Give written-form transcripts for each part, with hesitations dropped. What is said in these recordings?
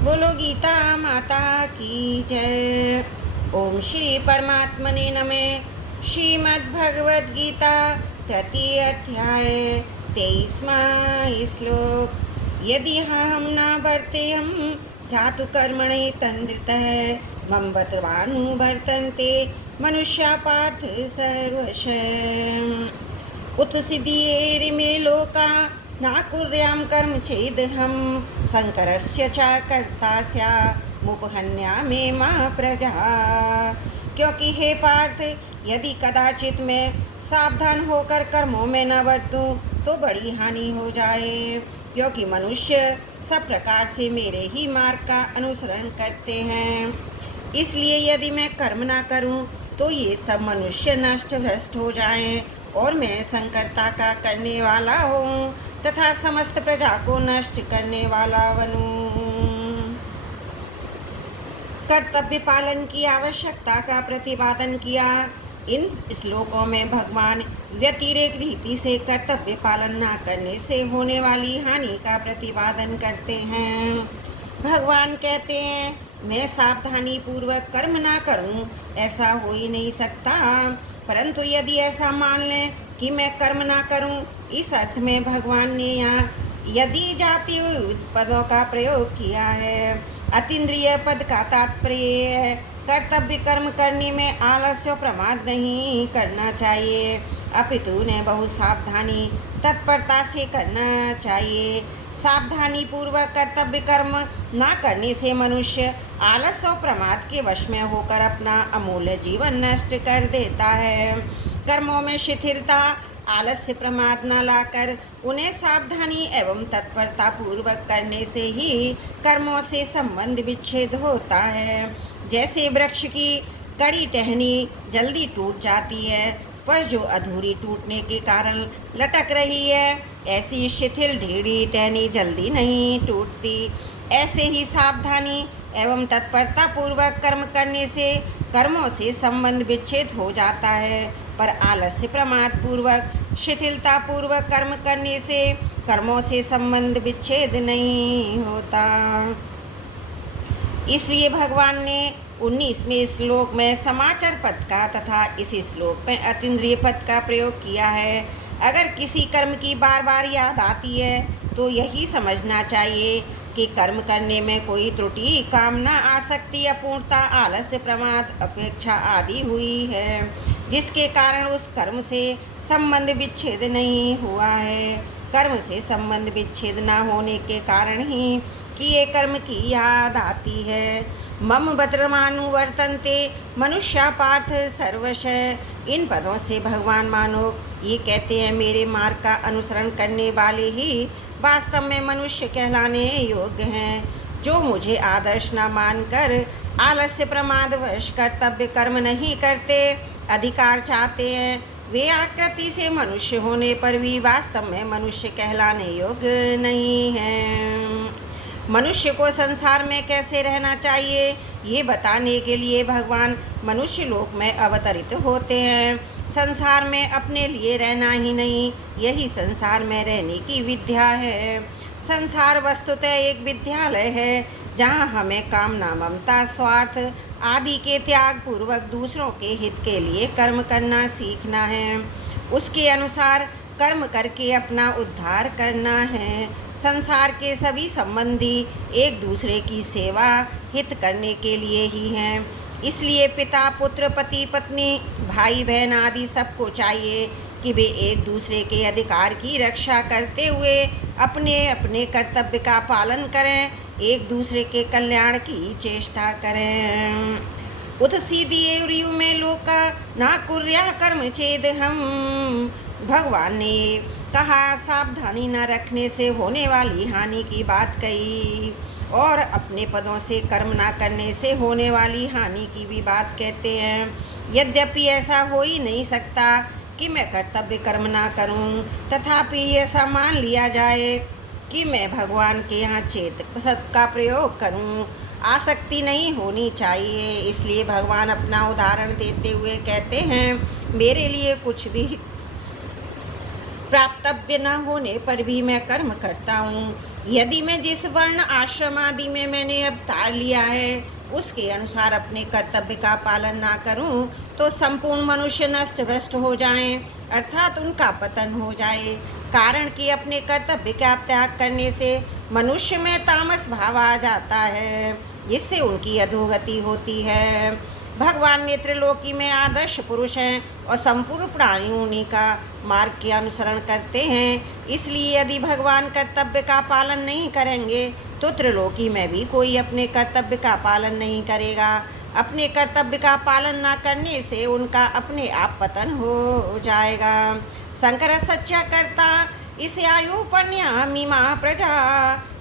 बोलो गीता माता की जय। ओम श्री परमात्मने नमः। श्रीमद् भगवद गीता तृतीय अध्याय 23वां श्लोक। यदि हम न वर्तेयं जातु कर्मणे तन्द्रितः मम वर्तन्ते मनुष्या पार्थ सर्वशः। उत सिद्धिर्मे लोका न कुर्यां कर्म चेदहं शंकरस्य च कर्ता स्यामुपहन्यामे मा प्रजा। क्योंकि हे पार्थ, यदि कदाचित मैं सावधान होकर कर्मों में न बरतूं तो बड़ी हानि हो जाए, क्योंकि मनुष्य सब प्रकार से मेरे ही मार्ग का अनुसरण करते हैं। इसलिए यदि मैं कर्म ना करूं तो ये सब मनुष्य नष्ट भ्रष्ट हो जाएं और मैं संकरता का करने वाला हूँ तथा समस्त प्रजा को नष्ट करने वाला बनूं। कर्तव्य पालन की आवश्यकता का प्रतिपादन किया। इन श्लोकों में भगवान व्यतिरेक रीति से कर्तव्य पालन न करने से होने वाली हानि का प्रतिपादन करते हैं। भगवान कहते हैं, मैं सावधानी पूर्वक कर्म ना करूं ऐसा हो ही नहीं सकता, परंतु यदि ऐसा मान लें कि मैं कर्म ना करूं, इस अर्थ में भगवान ने यहाँ यदि जातीय पदों का प्रयोग किया है। अतीन्द्रिय पद का तात्पर्य है कर्तव्य कर्म करने में आलस्य प्रमाद नहीं करना चाहिए, अपितु उन्हें बहुत सावधानी तत्परता से करना चाहिए। सावधानी पूर्वक कर्तव्य कर्म न करने से मनुष्य आलस और प्रमाद के वश में होकर अपना अमूल्य जीवन नष्ट कर देता है। कर्मों में शिथिलता, आलस्य, प्रमाद न लाकर उन्हें सावधानी एवं तत्परता पूर्वक करने से ही कर्मों से संबंध विच्छेद होता है। जैसे वृक्ष की कड़ी टहनी जल्दी टूट जाती है, पर जो अधूरी टूटने के कारण लटक रही है, ऐसी शिथिल ढीढ़ी टहनी जल्दी नहीं टूटती। ऐसे ही सावधानी एवं तत्परता पूर्वक कर्म करने से कर्मों से संबंध विच्छेद हो जाता है, पर आलस्य, प्रमाद पूर्वक, शिथिलता पूर्वक कर्म करने से कर्मों से संबंध विच्छेद नहीं होता। इसलिए भगवान ने 19वें श्लोक में समाचार पद का तथा इस श्लोक में अतीन्द्रिय पद का प्रयोग किया है। अगर किसी कर्म की बार बार याद आती है तो यही समझना चाहिए कि कर्म करने में कोई त्रुटि, कामना, आसक्ति, अपूर्णता, आलस्य, प्रमाद, अपेक्षा आदि हुई है, जिसके कारण उस कर्म से संबंध विच्छेद नहीं हुआ है। कर्म से संबंध विच्छेद न होने के कारण ही किए कर्म की याद आती है। मम वर्तन्ते मनुष्या पार्थ सर्वशः। इन पदों से भगवान मानो ये कहते हैं, मेरे मार्ग का अनुसरण करने वाले ही वास्तव में मनुष्य कहलाने योग्य हैं। जो मुझे आदर्श न मानकर आलस्य, प्रमादवश कर्तव्य कर्म नहीं करते, अधिकार चाहते हैं, वे आकृति से मनुष्य होने पर भी वास्तव में मनुष्य कहलाने योग्य नहीं हैं। मनुष्य को संसार में कैसे रहना चाहिए ये बताने के लिए भगवान मनुष्य लोक में अवतरित होते हैं। संसार में अपने लिए रहना ही नहीं, यही संसार में रहने की विद्या है। संसार वस्तुतः एक विद्यालय है जहाँ हमें कामना, ममता, स्वार्थ आदि के त्याग पूर्वक दूसरों के हित के लिए कर्म करना सीखना है। उसके अनुसार कर्म करके अपना उद्धार करना है। संसार के सभी संबंधी एक दूसरे की सेवा, हित करने के लिए ही हैं। इसलिए पिता, पुत्र, पति, पत्नी, भाई बहन आदि सबको चाहिए कि वे एक दूसरे के अधिकार की रक्षा करते हुए अपने अपने कर्तव्य का पालन करें, एक दूसरे के कल्याण की चेष्टा करें। उत सीदिये में लोका ना कुर्या कर्म चेद हम। भगवान ने कहा, सावधानी न रखने से होने वाली हानि की बात कही, और अपने पदों से कर्म न करने से होने वाली हानि की भी बात कहते हैं। यद्यपि ऐसा हो ही नहीं सकता कि मैं कर्तव्य कर्म ना करूं, तथापि ऐसा मान लिया जाए कि मैं भगवान के यहाँ चेत पद का प्रयोग करूं। आसक्ति नहीं होनी चाहिए। इसलिए भगवान अपना उदाहरण देते हुए कहते हैं, मेरे लिए कुछ भी प्राप्तव्य न होने पर भी मैं कर्म करता हूँ। यदि मैं जिस वर्ण आश्रम आदि में मैंने अवतार लिया है उसके अनुसार अपने कर्तव्य का पालन ना करूं तो संपूर्ण मनुष्य नष्ट भ्रष्ट हो जाएं, अर्थात उनका पतन हो जाए। कारण कि अपने कर्तव्य का त्याग करने से मनुष्य में तामस भाव आ जाता है, जिससे उनकी अधोगति होती है। भगवान ने त्रिलोकी में आदर्श पुरुष हैं और संपूर्ण प्राणी उन्हीं का मार्ग के अनुसरण करते हैं। इसलिए यदि भगवान कर्तव्य का पालन नहीं करेंगे तो त्रिलोकी में भी कोई अपने कर्तव्य का पालन नहीं करेगा। अपने कर्तव्य का पालन न करने से उनका अपने आप पतन हो जाएगा। शंकर सच्चा कर्ता इस आयु पन्या मीमा प्रजा।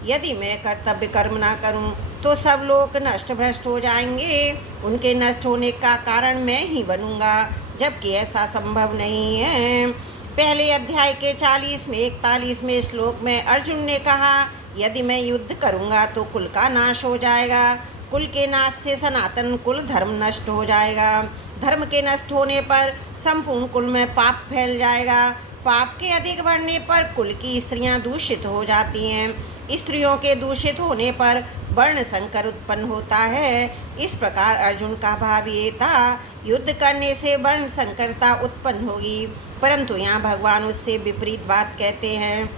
यदि मैं कर्तव्य कर्म ना करूं तो सब लोग नष्ट भ्रष्ट हो जाएंगे। उनके नष्ट होने का कारण मैं ही बनूंगा, जबकि ऐसा संभव नहीं है। पहले अध्याय के 40वें 41वें श्लोक में अर्जुन ने कहा, यदि मैं युद्ध करूंगा तो कुल का नाश हो जाएगा। कुल के नाश से सनातन कुल धर्म नष्ट हो जाएगा। धर्म के नष्ट होने पर संपूर्ण कुल में पाप फैल जाएगा। पाप के अधिक बढ़ने पर कुल की स्त्रियां दूषित हो जाती हैं। स्त्रियों के दूषित होने पर वर्ण संकर उत्पन्न होता है। इस प्रकार अर्जुन का भाव ये था, युद्ध करने से वर्ण संकरता उत्पन्न होगी, परंतु यहाँ भगवान उससे विपरीत बात कहते हैं।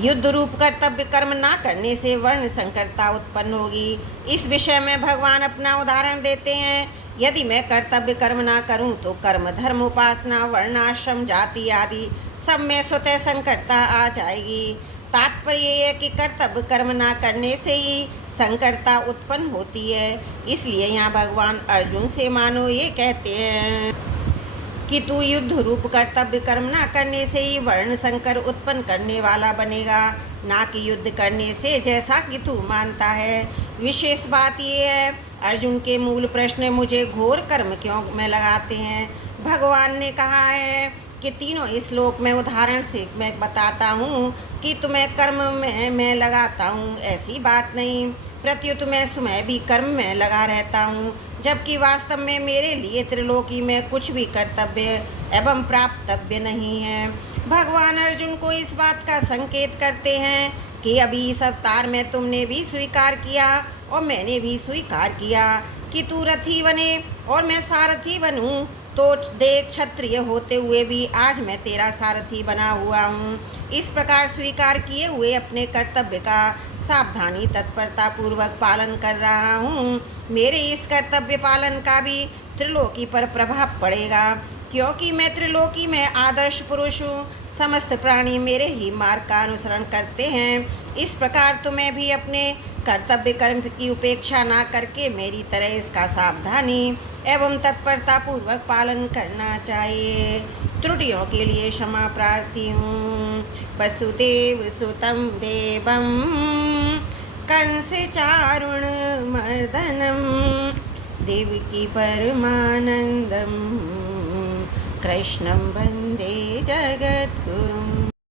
युद्ध रूप कर्तव्य कर्म ना करने से वर्ण संकरता उत्पन्न होगी। इस विषय में भगवान अपना उदाहरण देते हैं। यदि मैं कर्तव्य कर्म ना करूं तो कर्म धर्म उपासना वर्ण आश्रम जाति आदि सब में स्वतः संकरता आ जाएगी। तात्पर्य यह है कि कर्तव्य कर्म ना करने से ही संकरता उत्पन्न होती है। इसलिए यहाँ भगवान अर्जुन से मानो ये कहते हैं कि तू युद्ध रूप कर्तव्य कर्म ना करने से ही वर्ण संकर उत्पन्न करने वाला बनेगा, ना कि युद्ध करने से, जैसा कि तू मानता है। विशेष बात यह है, अर्जुन के मूल प्रश्न मुझे घोर कर्म क्यों में लगाते हैं। भगवान ने कहा है कि तीनों श्लोक में उदाहरण से मैं बताता हूँ कि तुम्हें कर्म में मैं लगाता हूँ, ऐसी बात नहीं। प्रत्युत मैं स्वयं भी कर्म में लगा रहता हूँ, जबकि वास्तव में मेरे लिए त्रिलोकी में कुछ भी कर्तव्य एवं प्राप्तव्य नहीं है। भगवान अर्जुन को इस बात का संकेत करते हैं कि अभी इस अवतार में तुमने भी स्वीकार किया और मैंने भी स्वीकार किया कि तू रथी बने और मैं सारथी बनूं। तो देख, क्षत्रिय होते हुए भी आज मैं तेरा सारथी बना हुआ हूँ। इस प्रकार स्वीकार किए हुए अपने कर्तव्य का सावधानी तत्परता पूर्वक पालन कर रहा हूँ। मेरे इस कर्तव्य पालन का भी त्रिलोकी पर प्रभाव पड़ेगा, क्योंकि मैं त्रिलोकी में आदर्श पुरुष हूँ। समस्त प्राणी मेरे ही मार्ग का अनुसरण करते हैं। इस प्रकार तुम्हें भी अपने कर्तव्य कर्म की उपेक्षा ना करके मेरी तरह इसका सावधानी एवं तत्परता पूर्वक पालन करना चाहिए। त्रुटियों के लिए क्षमा प्रार्थी हूँ। वसुदेव सुतं देवं कंस चारुण मर्दनम देवकी परमानंदम कृष्णं वंदे जगद्गुरुम्।